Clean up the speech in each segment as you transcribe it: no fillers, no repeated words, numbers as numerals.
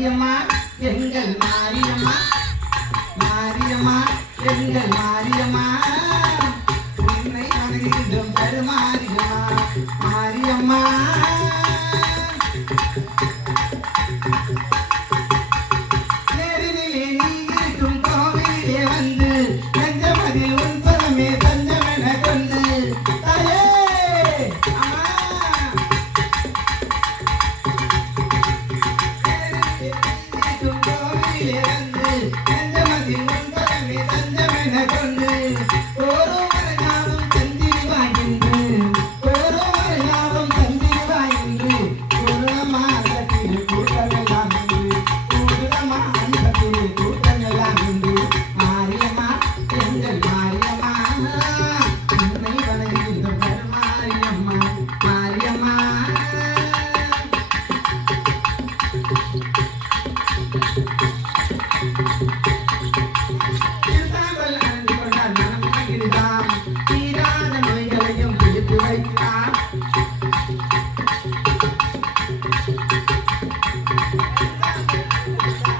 மாரியம்மா எங்கள் மாரியம்மா மாரியம்மா எங்கள் மாரியம்மா உன்னை வணங்குகின்றோம் கருமாரியம்மா மாரியம்மா நேரிலே நீ இருக்கும் கோவிலே வந்து நெஞ்சமதில் உன் பதமே தஞ்சமென கொண்டு தாயே அம்மா கோவிலே வந்து நெஞ்சமதில் உன் பதமே தஞ்சமென கொண்டு ஓரோ மறையாவும் தந்திரி வாங்கின்று ஓரோ மறையாவும் தந்திரி வாங்கின்று கூடுதமா அந்தத்தில் கூட்டமெல்லாம் என்று கூடுதமா அந்தத்தில் கூட்டமெல்லாம் என்று மாரியம்மா எங்கள் மாரியம்மா உன்னை வணங்குகின்ற மாரியம்மா மாரியம்மா திருசாம்பல் அணிந்து கொண்டால் மனம் மகிழ்ந்தாம் தீராத நோய்களையும் தீர்த்து வைக்கிறான்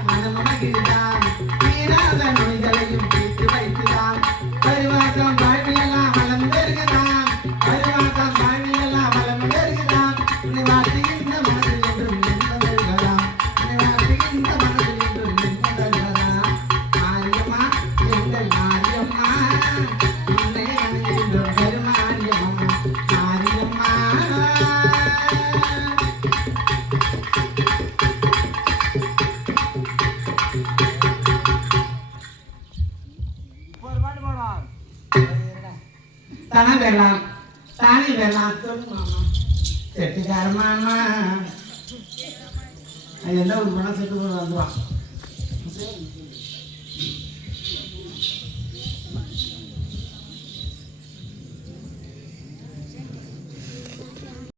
மனம் மகிழ்ந்தாம் தீராத நோய்களையும் தீர்த்து வைக்கிறான் பரிவாக்கம் வாழ்வியெல்லாம் வளம் பெறுகிறான் பரிவாக்கம் வாழ்வியெல்லாம் வளம் பெறுகிறான் உன்னை வாழ்த்துகின்ற மனதில் என்றும் நின்றதல்கலாம் உன்னை வாழ்த்துகின்ற மனதில் என்றும் நின்றதல்கலாம் மாரியம்மா எங்கள் மாரியம்மா உன்னை வணங்குகின்றோம் பெருமாரியம்மா மாரியம்மா தனம் பெறலாம் தானி பெறலாம் சொல்லுங்க மாமா செட்டுக்கார மாமா எந்த ஒரு பணம் செட்டு வந்துவான்